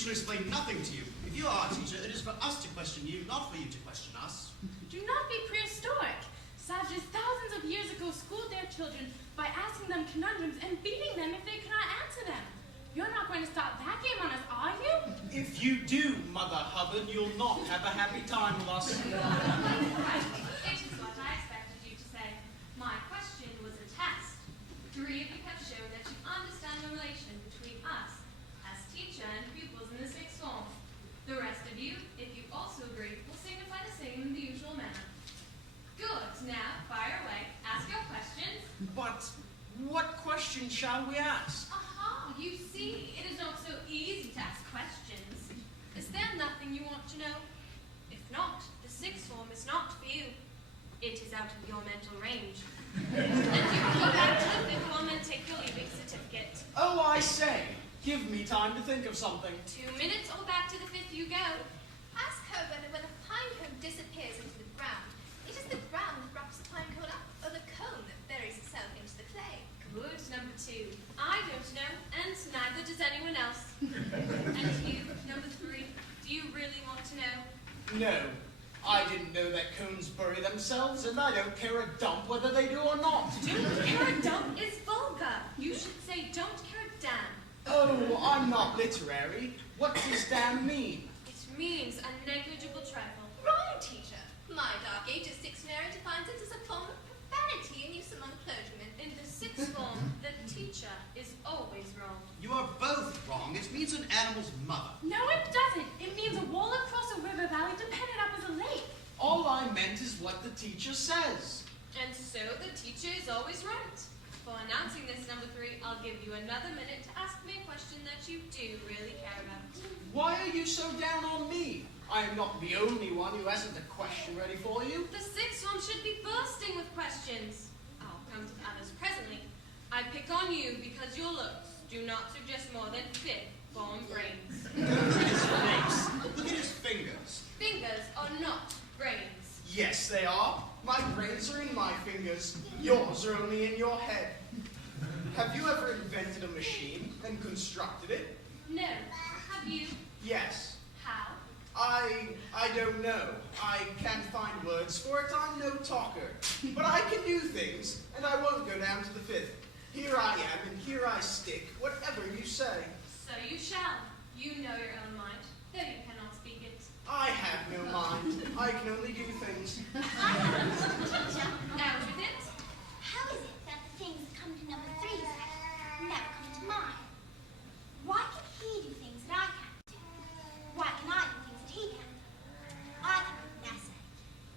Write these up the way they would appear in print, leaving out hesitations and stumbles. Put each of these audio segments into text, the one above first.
shall explain nothing to you. If you are our teacher, it is for us to question you, not for you to question us. Do not be prehistoric. Savages thousands of years ago schooled their children by asking them conundrums and beating them if they cannot answer them. You're not going to start that game on us, are you? If you do, Mother Hubbard, you'll not have a happy time with us. Right. It is what I expected you to say. My question was a test. 3 of you have shown that you understand the relation between us as teacher and pupils in the 6th form. The rest of you, if you also agree, will signify the same in the usual manner. Good. Now, fire away. Ask your questions. But what question shall we ask? Aha, you see, it is not so easy to ask questions. Is there nothing you want to know? If not, the 6th form is not for you. It is out of your mental range. And you can go back to the 5th form and take your leaving certificate. Oh, I say, give me time to think of something. 2 minutes or back to the 5th you go. Ask her whether when a pine cone disappears into the ground, it is the ground that wraps the pine cone up, or the cone that buries itself into the clay. Good, number 2. I don't know, and neither does anyone else. And you, number 3, do you really want to know? No, I didn't know that cones bury themselves, and I don't care a dump whether they do or not. Don't care a dump is vulgar. You should say don't care a damn. Oh, I'm not literary. What does damn mean? It means a negligible trifle. Wrong, teacher. My dark ages dictionary defines it as a form of profanity in use among clergymen. In the 6th form, the teacher is always wrong. You are both wrong. It means an animal's mother. No, it doesn't. It means a wall across a river valley depended up as a lake. All I meant is what the teacher says. And so the teacher is always right. For announcing this, number 3, I'll give you another minute to ask me a question that you do really care about. Why are you so down on me? I am not the only one who hasn't a question ready for you. The 6th form should be bursting with questions. I'll come to the others presently. I pick on you because your looks do not suggest more than 5th form brains. Look at his face. Look at his fingers. Fingers are not brains. Yes, they are. My brains are in my fingers. Yours are only in your head. Have you ever invented a machine and constructed it? No. Have you? Yes. How? I don't know. I can't find words for it. I'm no talker. But I can do things, and I won't go down to the 5th. Here I am, and here I stick, whatever you say. So you shall. You know your own mind, though you cannot speak it. I have no mind. I can only do things. I have a teacher. Out with it. How is it that the things that come to number 3's head never come to mine? Why can he do things that I can't do? Why can I do things that he can't do? I can't do an essay.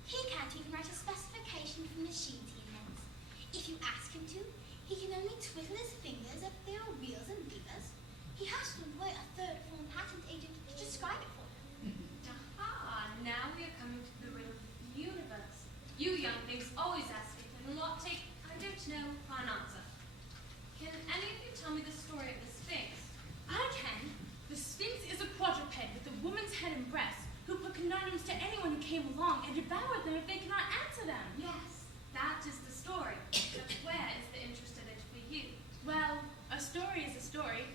He can't even write a specification for machines he invents. If you ask him to, he can only twiddle his fingers if they are wheels and levers. He has to employ a 3rd form patent agent to describe it for him. Aha, now we are coming to the riddle of the universe. You young things always ask it, and a lot take, I don't know, for an answer. Can any of you tell me the story of the Sphinx? I can. The Sphinx is a quadruped with a woman's head and breast who put conundrums to anyone who came along and devoured them if they cannot answer them. Yes, that is the story. But where is the interest of it for you? Well, a story is a story.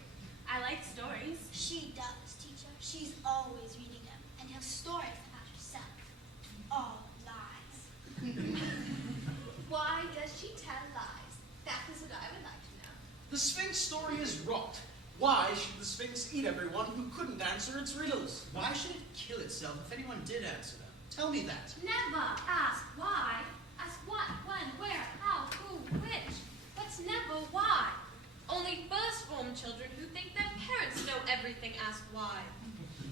I like stories. She does, teacher. She's always reading them and tells stories about herself. All lies. Why does she tell lies? That is what I would like to know. The Sphinx story is rot. Why should the Sphinx eat everyone who couldn't answer its riddles? Why should it kill itself if anyone did answer them? Tell me that. Never ask why. Ask what, when, where, how, who, which. But never why. Only 1st form children who think their parents know everything ask why.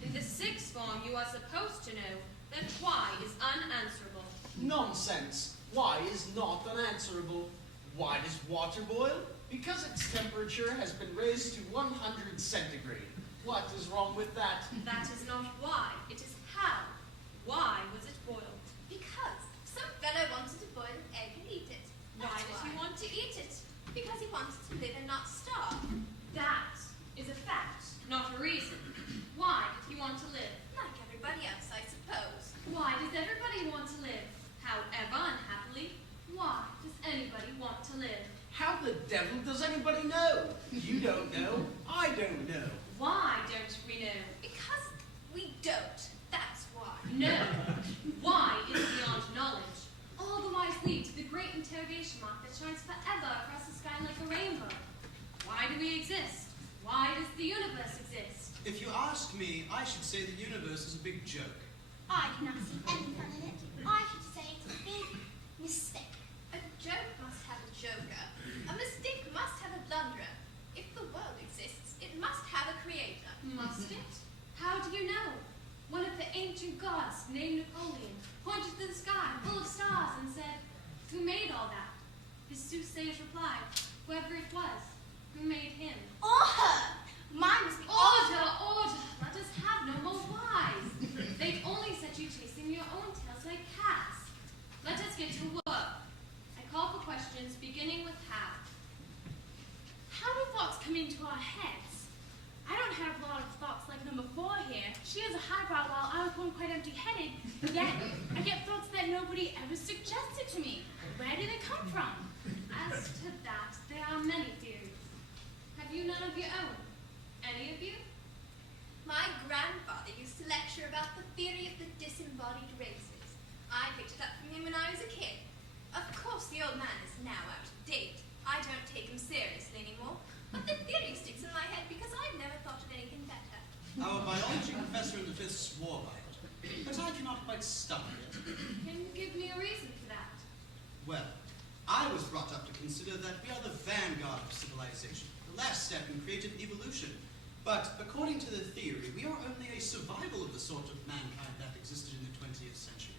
In the 6th form, you are supposed to know that why is unanswerable. Nonsense. Why is not unanswerable. Why does water boil? Because its temperature has been raised to 100 centigrade. What is wrong with that? That is not why. It is how. Why was it boiled? Because some fellow wanted to boil an egg and eat it. Why That's did he want to eat it? Because he wanted to live and not starve. That is a fact, not a reason. Why did he want to live? Like everybody else, I suppose. Why does everybody want to live? However unhappily, why does anybody want to live? How the devil does anybody know? You don't know. I don't know. Why don't we know? Because interrogation mark that shines forever across the sky like a rainbow. Why do we exist? Why does the universe exist? If you ask me, I should say the universe is a big joke. I do not see any fun in it. I should say it's a big mistake. A joke must have a joker. A mistake must have a blunderer. If the world exists, it must have a creator. Must it? How do you know? One of the ancient gods, named Napoleon, pointed to the sky full of stars and said, "Who made all that?" His soothsayers replied, "Whoever it was, who made him?" Or her. Mine must be Order, order! Let us have no more whys. They've only set you chasing your own tails like cats. Let us get to work. I call for questions, beginning with how. How do thoughts come into our heads? I don't have a lot of thoughts like number 4 here. She has a highbrow while I was born quite empty-headed. Yet, I get thoughts that nobody ever suggested to me. Where do they come from? As to that, there are many theories. Have you none of your own? Any of you? My grandfather used to lecture about the theory of the disembodied races. I picked it up from him when I was a kid. Of course, the old man is now out of date. I don't take him seriously anymore. But the theory sticks in my head because I've never thought of anything better. Our biology professor in the 5th swore by it, but I cannot quite stomach it. Can you give me a reason for that? Well, I was brought up to consider that we are the vanguard of civilization, the last step in creative evolution. But according to the theory, we are only a survival of the sort of mankind that existed in the 20th century.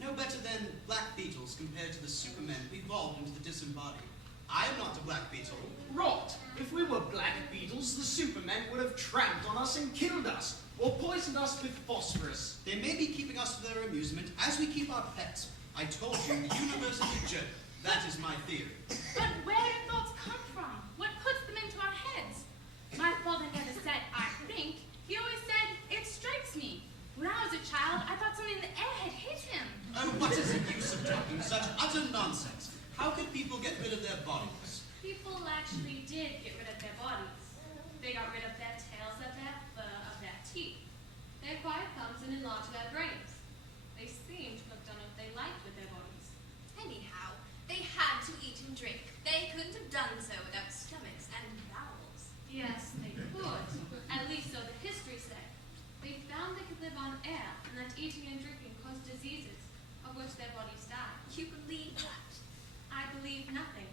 No better than black beetles compared to the supermen who evolved into the disembodied. I am not a black beetle. Rot! If we were black beetles, the supermen would have tramped on us and killed us, or poisoned us with phosphorus. They may be keeping us for their amusement as we keep our pets. I told you, the universe is a joke. That is my theory. But where do thoughts come from? What puts them into our heads? My father never said, "I think." He always said, "It strikes me." When I was a child, I thought something in the air had hit him. Oh, what is the use of talking such utter nonsense? How could people get rid of their bodies? People actually did get rid of their bodies. They got rid of their tails, of their fur, of their teeth. They acquired thumbs and enlarged their brains. They seemed to have done what they liked with their bodies. Anyhow, they had to eat and drink. They couldn't have done so without stomachs and bowels. Yes, they could. At least so the history said. They found they could live on air and that eating and drinking caused diseases, of which their bodies died. You believe that? I believe nothing.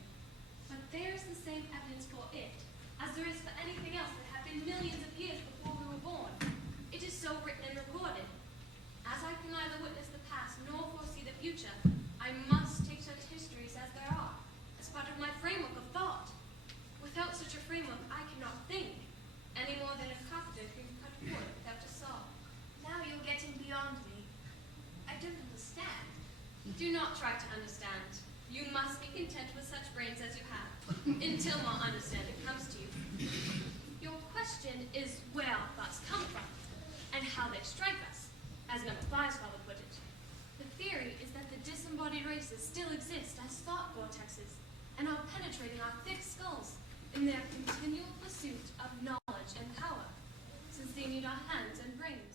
But there is the same evidence for it as there is for anything else that happened millions of years before we were born. It is so written and recorded. As I can neither witness the past nor foresee the future, I must take such histories as there are, as part of my framework of thought. Without such a framework, I cannot think, any more than a carpenter can cut wood without a saw. Now you're getting beyond me. I don't understand. Do not try to understand. You must be content with such brains as you have, until more understanding comes to you. Your question is where our thoughts come from, and how they strike us, as number 5's father put it. The theory is that the disembodied races still exist as thought vortexes, and are penetrating our thick skulls in their continual pursuit of knowledge and power, since they need our hands and brains.